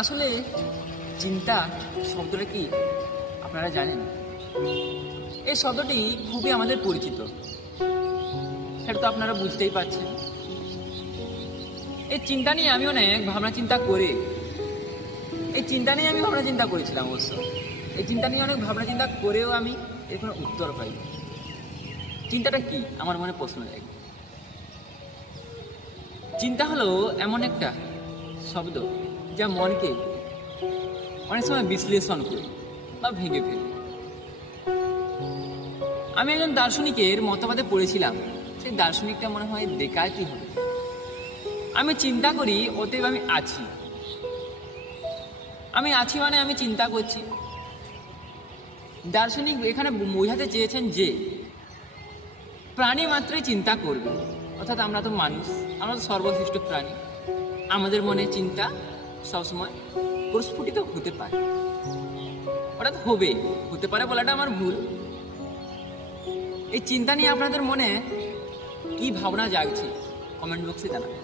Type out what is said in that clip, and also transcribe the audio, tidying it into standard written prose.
আসলে চিন্তা শব্দটা কি আপনারা জানেন? এই শব্দটি খুবই আমাদের পরিচিত, সেটা তো আপনারা বুঝতেই পারছেন। এই চিন্তা নিয়ে আমি অনেক ভাবনা চিন্তা করেছিলাম অবশ্য। এই চিন্তা নিয়ে অনেক ভাবনা চিন্তা করেও আমি এর কোনো উত্তর পাই। চিন্তাটা কি আমার মনে প্রশ্ন জাগে। চিন্তা হলো এমন একটা শব্দ যা মনকে অনেক সময় বিশ্লেষণ করে বা ভেঙে ফেলে। আমি একজন দার্শনিকের মতবাদে পড়েছিলাম, সেই দার্শনিকটা মনে হয় ডেকার্টই হবে। আমি চিন্তা করি, অতএব আমি আছি। আমি আছি মানে আমি চিন্তা করছি। দার্শনিক এখানে বোঝাতে চেয়েছেন যে প্রাণী মাত্রই চিন্তা করবে, অর্থাৎ আমরা তো মানুষ, আমরা তো সর্বশ্রেষ্ঠ প্রাণী। আমাদের মনে চিন্তা সবসময় প্রস্ফুটিত হতে পারে, অর্থাৎ হতে পারে বলাটা আমার ভুল। এই চিন্তা নিয়ে আপনাদের মনে কি ভাবনা জাগছে কমেন্ট বক্সে জানাবেন।